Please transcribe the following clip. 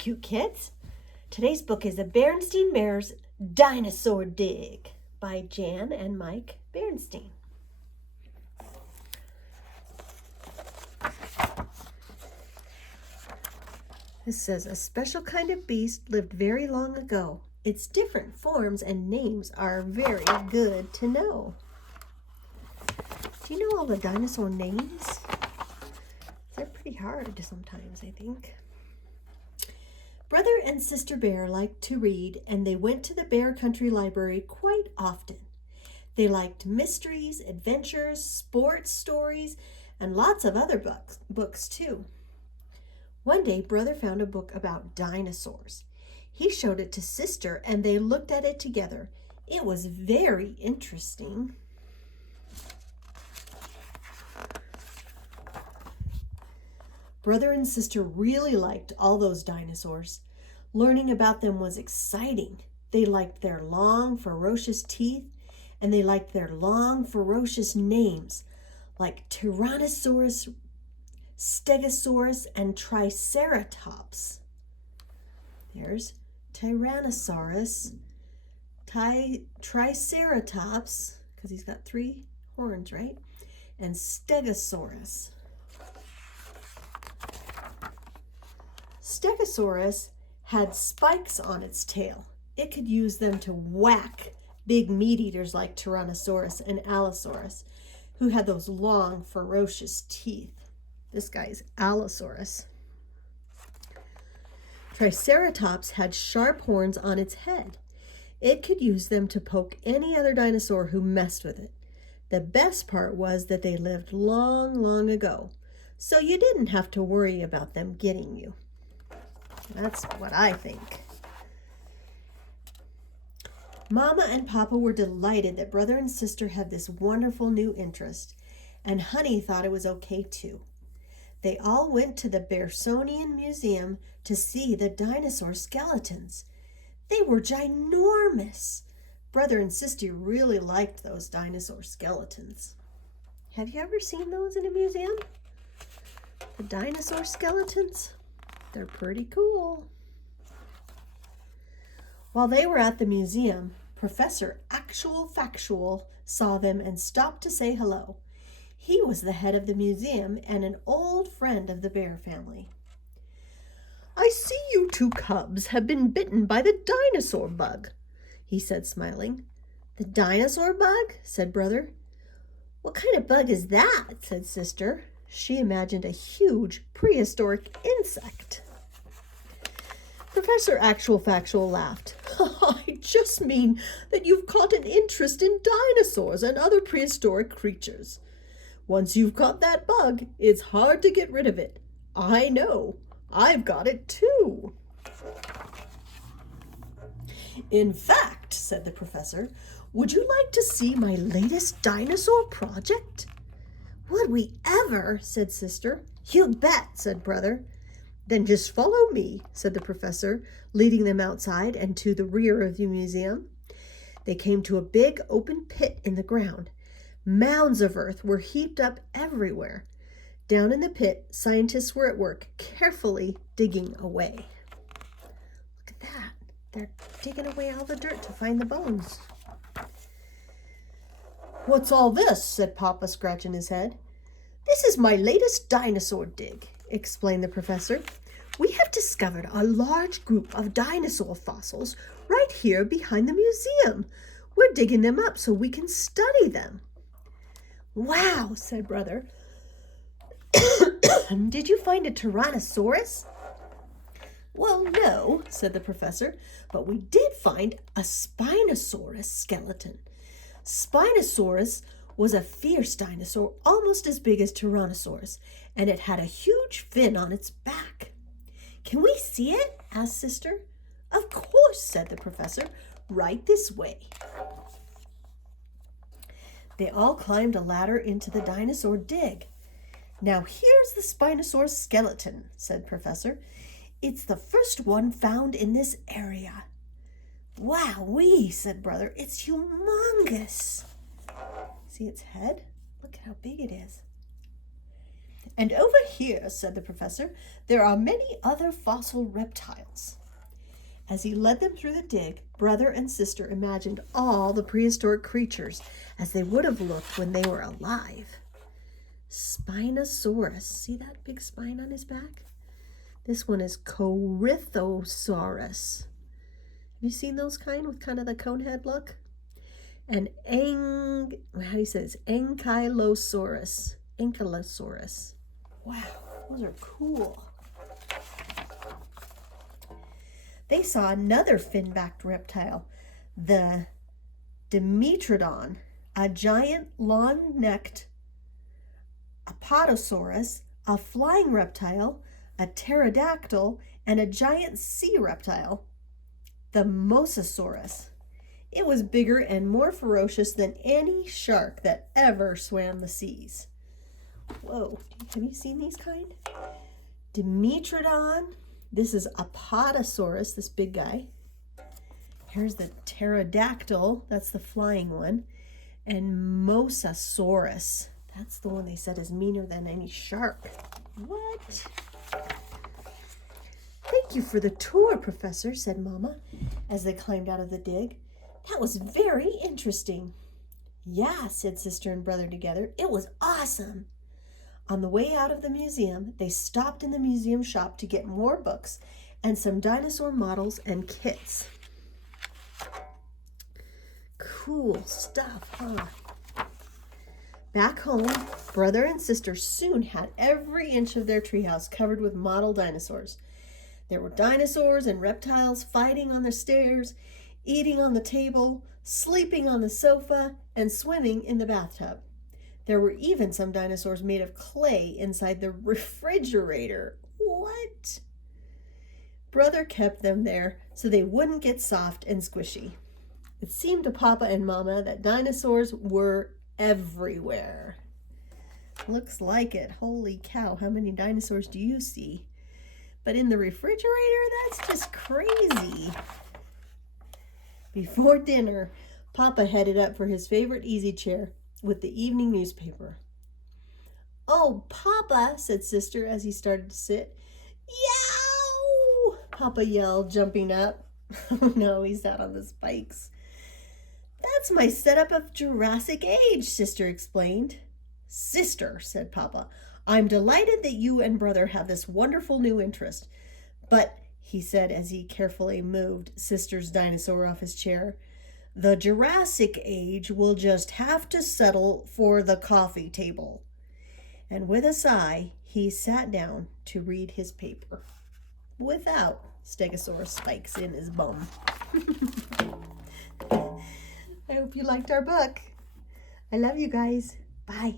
cute kids. Today's book is The Bernstein Bears' Dinosaur Dig by Jan and Mike Bernstein. This says, a special kind of beast lived very long ago. Its different forms and names are very good to know. Do you know all the dinosaur names? They're pretty hard sometimes, I think. Brother and Sister Bear liked to read, and they went to the Bear Country Library quite often. They liked mysteries, adventures, sports stories, and lots of other books too. One day, Brother found a book about dinosaurs. He showed it to Sister, and they looked at it together. It was very interesting. Brother and Sister really liked all those dinosaurs. Learning about them was exciting. They liked their long, ferocious teeth, and they liked their long, ferocious names, like Tyrannosaurus, Stegosaurus, and Triceratops. There's Tyrannosaurus, Triceratops, because he's got 3 horns, right? And Stegosaurus. Stegosaurus had spikes on its tail. It could use them to whack big meat eaters like Tyrannosaurus and Allosaurus, who had those long, ferocious teeth. This guy's Allosaurus. Triceratops had sharp horns on its head. It could use them to poke any other dinosaur who messed with it. The best part was that they lived long, long ago, so you didn't have to worry about them getting you. That's what I think. Mama and Papa were delighted that Brother and Sister had this wonderful new interest, and Honey thought it was okay too. They all went to the Bernstein Museum to see the dinosaur skeletons. They were ginormous. Brother and Sister really liked those dinosaur skeletons. Have you ever seen those in a museum? The dinosaur skeletons? They're pretty cool. While they were at the museum, Professor Actual Factual saw them and stopped to say hello. He was the head of the museum and an old friend of the bear family. "I see you 2 cubs have been bitten by the dinosaur bug," he said, smiling. "The dinosaur bug?" said Brother. "What kind of bug is that?" said Sister. She imagined a huge prehistoric insect. Professor Actual Factual laughed. "I just mean that you've caught an interest in dinosaurs and other prehistoric creatures. Once you've caught that bug, it's hard to get rid of it. I know. I've got it too." "In fact," said the professor, "would you like to see my latest dinosaur project?" "Would we ever?" said Sister. "You bet," said Brother. "Then just follow me," said the professor, leading them outside and to the rear of the museum. They came to a big open pit in the ground. Mounds of earth were heaped up everywhere. Down in the pit, scientists were at work, carefully digging away. Look at that. They're digging away all the dirt to find the bones. "What's all this?" said Papa, scratching his head. "This is my latest dinosaur dig," explained the professor. "We have discovered a large group of dinosaur fossils right here behind the museum. We're digging them up so we can study them." "Wow," said Brother. "Did you find a Tyrannosaurus?" "Well, no," said the professor, "but we did find a Spinosaurus skeleton. Spinosaurus was a fierce dinosaur almost as big as Tyrannosaurus, and it had a huge fin on its back." "Can we see it?" asked Sister. "Of course," said the professor. "Right this way." They all climbed a ladder into the dinosaur dig. "Now here's the Spinosaurus skeleton," said Professor. "It's the first one found in this area." "Wowee," said Brother. "It's humongous." See its head? Look at how big it is. And over here, said the professor, there are many other fossil reptiles. As he led them through the dig, brother and sister imagined all the prehistoric creatures as they would have looked when they were alive. Spinosaurus. See that big spine on his back? This one is Corythosaurus. Have you seen those kind with kind of the cone head look? And how do you say this? Ankylosaurus. Ankylosaurus. Wow, those are cool. They saw another fin-backed reptile, the Dimetrodon, a giant long-necked Apatosaurus, a flying reptile, a pterodactyl, and a giant sea reptile, the Mosasaurus. It was bigger and more ferocious than any shark that ever swam the seas. Whoa, have you seen these kind? Dimetrodon. This is Apatosaurus, this big guy. Here's the pterodactyl. That's the flying one. And Mosasaurus. That's the one they said is meaner than any shark. What? Thank you for the tour, Professor, said Mama, as they climbed out of the dig. That was very interesting. Yeah, said sister and brother together. It was awesome. On the way out of the museum, they stopped in the museum shop to get more books and some dinosaur models and kits. Cool stuff, huh? Back home, brother and sister soon had every inch of their treehouse covered with model dinosaurs. There were dinosaurs and reptiles fighting on the stairs, eating on the table, sleeping on the sofa, and swimming in the bathtub. There were even some dinosaurs made of clay inside the refrigerator. What? Brother kept them there so they wouldn't get soft and squishy. It seemed to Papa and Mama that dinosaurs were everywhere. Looks like it. Holy cow, how many dinosaurs do you see? But in the refrigerator, that's just crazy. Before dinner, Papa headed up for his favorite easy chair with the evening newspaper. Oh, Papa, said Sister as he started to sit. Yow! Papa yelled, jumping up. Oh no, he's not on the spikes. That's my setup of Jurassic Age, Sister explained. Sister, said Papa, I'm delighted that you and Brother have this wonderful new interest. But, he said as he carefully moved Sister's dinosaur off his chair, the Jurassic Age will just have to settle for the coffee table. And with a sigh, he sat down to read his paper without Stegosaurus spikes in his bum. I hope you liked our book. I love you guys. Bye.